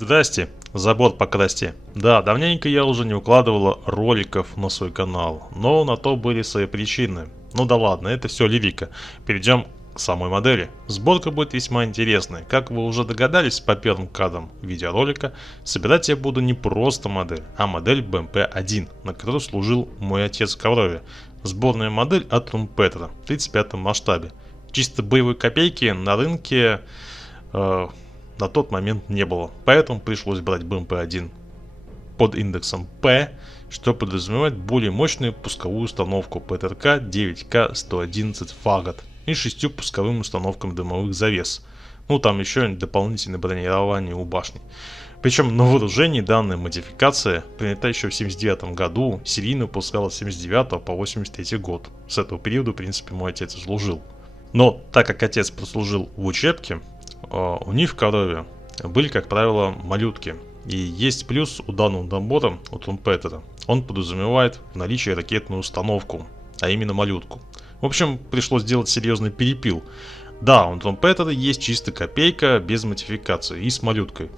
Здрасте, забор покрасьте. Да, давненько я уже не укладывала роликов на свой канал, но на то были свои причины. Ну да ладно, это все лирика. Перейдем к самой модели. Сборка будет весьма интересной. Как вы уже догадались по первым кадрам видеоролика, собирать я буду не просто модель, а модель BMP-1, на которой служил мой отец в Коврове. Сборная модель от Трумпетера в 35 масштабе. Чисто боевой копейки на рынке на тот момент не было, поэтому пришлось брать BMP-1 под индексом P, что подразумевает более мощную пусковую установку ПТРК 9К111 Фагот и 6 пусковыми установками дымовых завес. Ну там еще дополнительное бронирование у башни. Причем на вооружении данная модификация принята еще в 79 году, серийно выпускалась с 79 по 83 год. С этого периода, в принципе, мой отец служил. Но так как отец прослужил в учебке, у них в Корове были, как правило, малютки. И есть плюс у данного набора, у Трумпетера. Он подразумевает наличие ракетную установку, а именно малютку. В общем, пришлось делать серьезный перепил. Да, у Трумпетера есть чисто копейка, без модификации и с малюткой.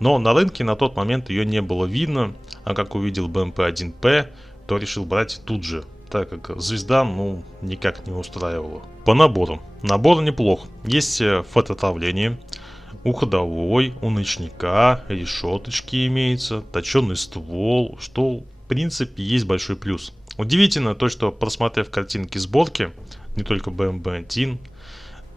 Но на рынке на тот момент ее не было видно, а как увидел BMP-1P, то решил брать тут же, так как звезда, никак не устраивала. По набору. Набор неплох. Есть фототравление, уходовой, у ночника, решеточки имеется, точеный ствол, что в принципе есть большой плюс. Удивительно то, что просмотрев картинки сборки, не только BMP-1,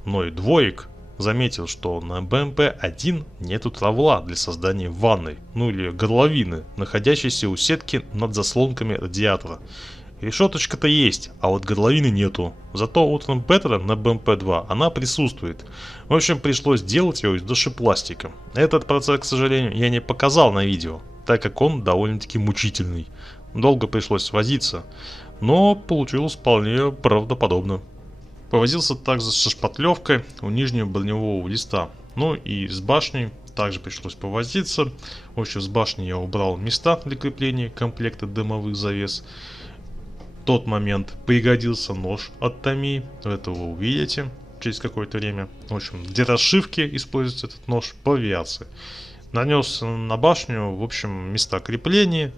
но и двоек, заметил, что на BMP-1 нету травла для создания ванной, или горловины, находящейся у сетки над заслонками радиатора. Решеточка-то есть, а вот горловины нету. Зато у Трумпетера на BMP-2 она присутствует. В общем, пришлось делать ее из душепластика. Этот процесс, к сожалению, я не показал на видео, так как он довольно-таки мучительный. Долго пришлось возиться, но получилось вполне правдоподобно. Повозился также со шпатлевкой у нижнего броневого листа. Ну и с башней также пришлось повозиться. В общем, с башни я убрал места для крепления комплекта дымовых завес. В тот момент пригодился нож от Томи. Это вы увидите через какое-то время. В общем, для расшивки используется этот нож по авиации. Нанес на башню, в общем, места крепления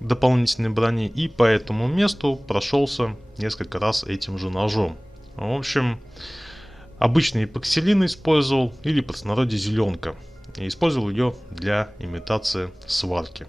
дополнительной брони. И по этому месту прошелся несколько раз этим же ножом. В общем, обычный эпоксилин использовал, или по простонародье зеленка. И использовал ее для имитации сварки.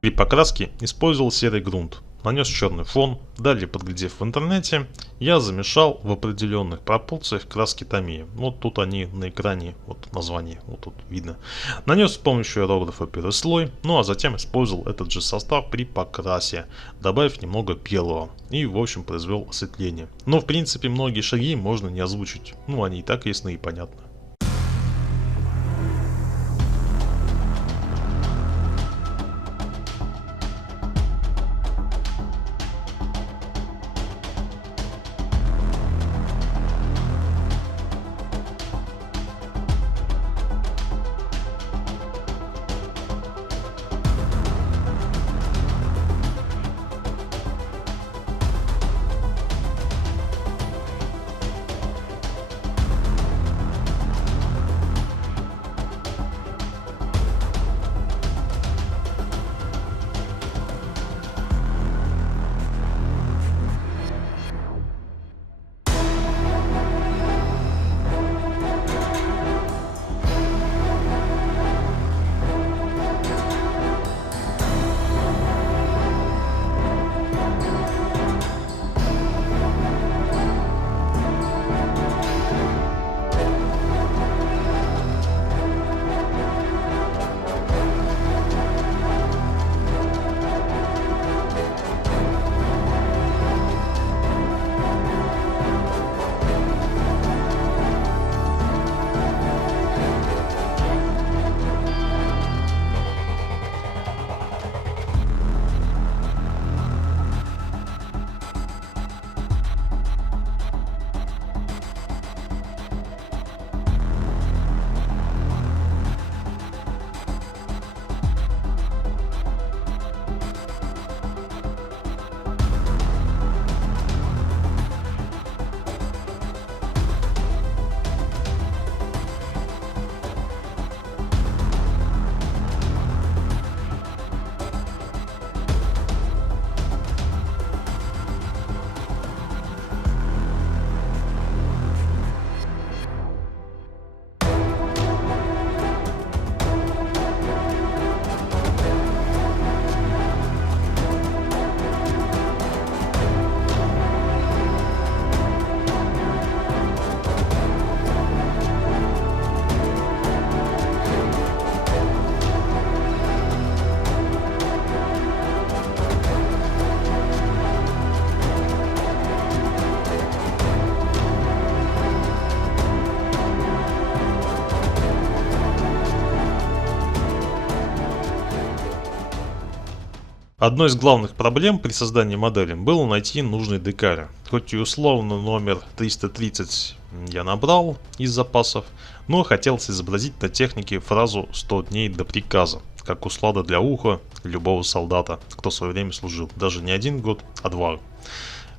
При покраске использовал серый грунт, нанес черный фон, далее, подглядев в интернете, я замешал в определенных пропорциях краски Tamiya. Вот тут они на экране, вот название, вот тут видно. Нанес с помощью аэрографа первый слой, ну а затем использовал этот же состав при покрасе, добавив немного белого и в общем произвел осветление. Но в принципе многие шаги можно не озвучить, ну они и так ясны и понятны. Одной из главных проблем при создании модели было найти нужный декаль. Хоть и условно номер 330 я набрал из запасов, но хотелось изобразить на технике фразу «100 дней до приказа», как услада для уха любого солдата, кто в свое время служил. Даже не 1 год, а 2.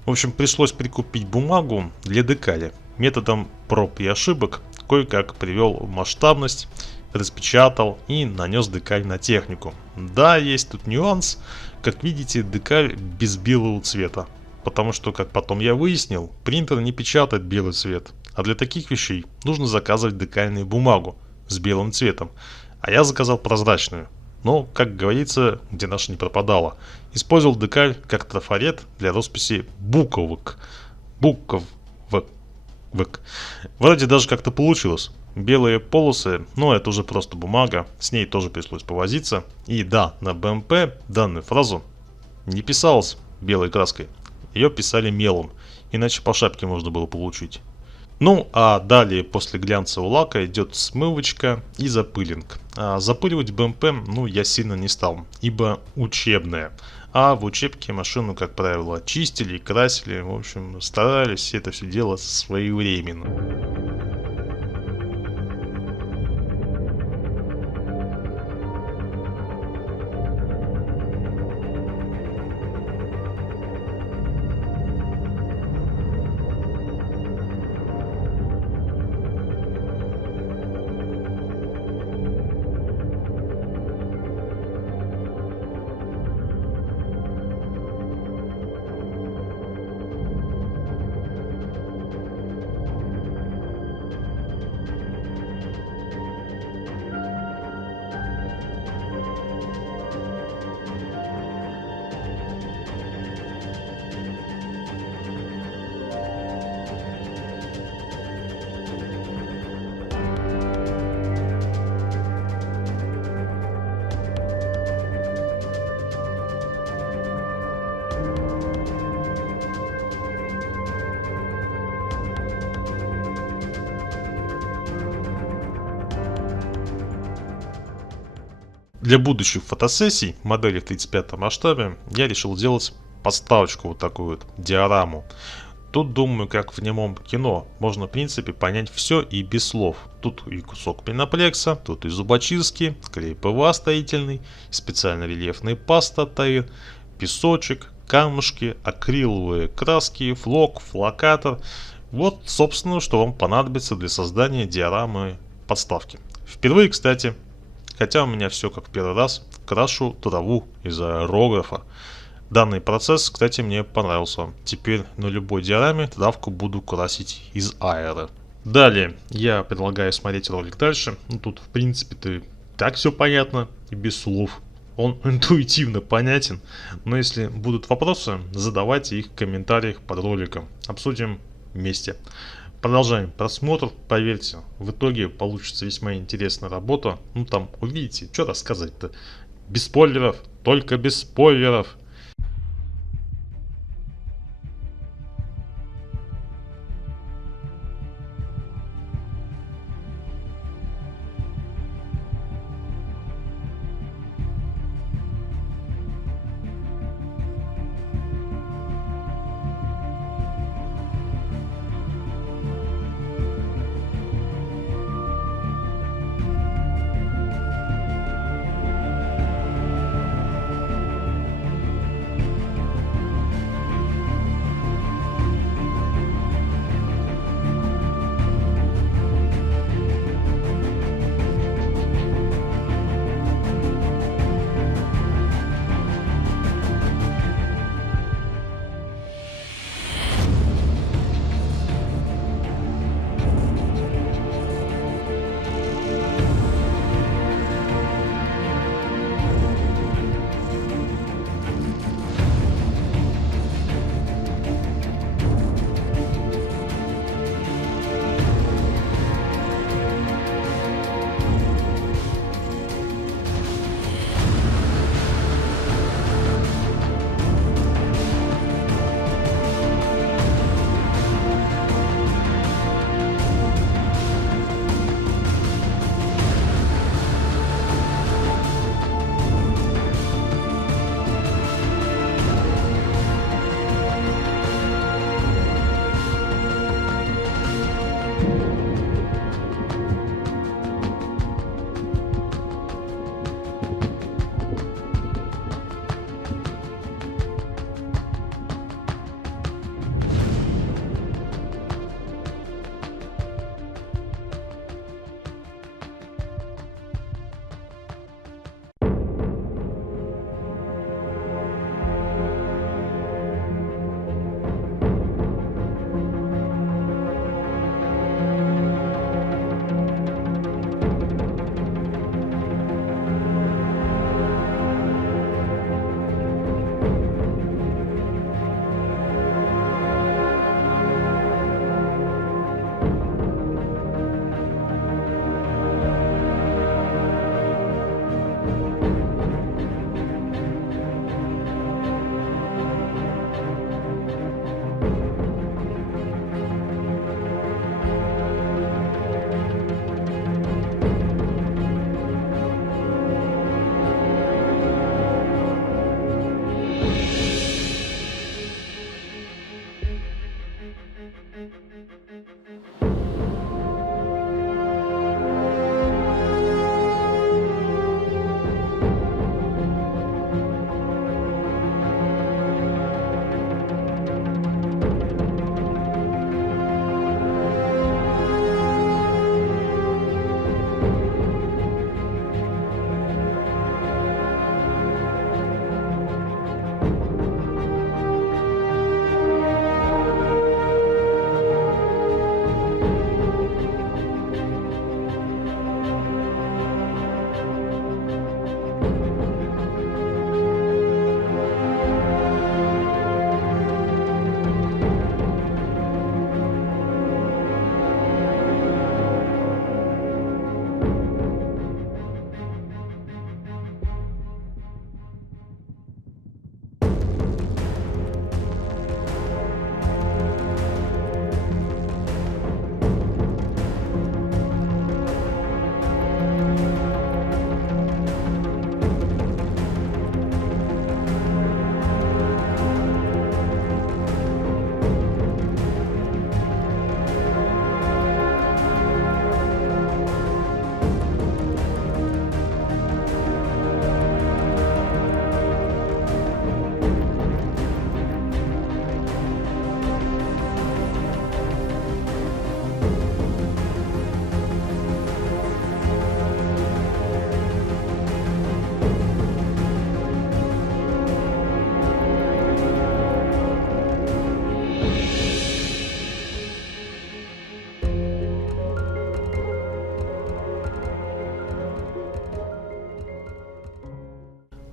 В общем, пришлось прикупить бумагу для декаля. Методом проб и ошибок кое-как привел в масштабность, распечатал и нанес декаль на технику. Да, есть тут нюанс. Как видите, декаль без белого цвета. Потому что, как потом я выяснил, принтер не печатает белый цвет. А для таких вещей нужно заказывать декальную бумагу с белым цветом. А я заказал прозрачную. Но, как говорится, где наша не пропадала. Использовал декаль как трафарет для росписи буквок. Вроде даже как-то получилось. Белые полосы, но это уже просто бумага, с ней тоже пришлось повозиться. И да, на БМП данную фразу не писалась белой краской, ее писали мелом, иначе по шапке можно было получить. Ну а далее после глянцевого лака идет смывочка и запылинг. А запыливать БМП я сильно не стал, ибо учебная. А в учебке машину, как правило, чистили и красили, в общем старались это все делать своевременно. Для будущих фотосессий модели в 35 масштабе я решил делать подставочку, вот такую вот диораму. Тут, думаю, как в немом кино, можно в принципе понять все и без слов. Тут и кусок пеноплекса, тут и зубочистки, клей ПВА строительный, специально рельефная паста тайр, песочек, камушки, акриловые краски, флок, флокатор. Вот, собственно, что вам понадобится для создания диорамы подставки. Впервые, кстати, хотя у меня все как в первый раз, крашу траву из аэрографа. Данный процесс, кстати, мне понравился. Теперь на любой диораме травку буду красить из аэро. Далее я предлагаю смотреть ролик дальше. Ну, тут, в принципе-то, так все понятно и без слов. Он интуитивно понятен. Но если будут вопросы, задавайте их в комментариях под роликом. Обсудим вместе. Продолжаем просмотр. Поверьте, в итоге получится весьма интересная работа. Ну там увидите, что рассказать-то. Без спойлеров, только без спойлеров.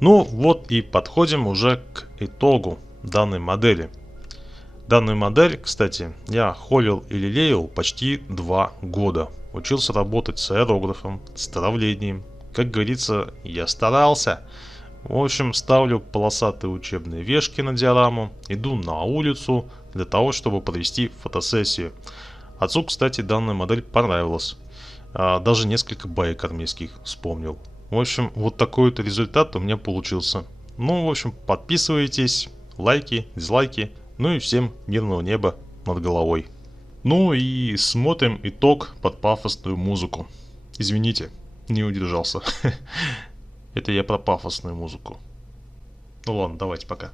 Ну вот и подходим уже к итогу данной модели. Данную модель, кстати, я холил и лелеял почти 2 года. Учился работать с аэрографом, с травлением. Как говорится, я старался. В общем, ставлю полосатые учебные вешки на диораму, иду на улицу для того, чтобы провести фотосессию. Отцу, кстати, данная модель понравилась. Даже несколько баек армейских вспомнил. В общем, вот такой вот результат у меня получился. Ну, в общем, подписывайтесь, лайки, дизлайки. Ну и всем мирного неба над головой. Ну и смотрим итог под пафосную музыку. Извините, не удержался. Это я про пафосную музыку. Ну ладно, давайте пока.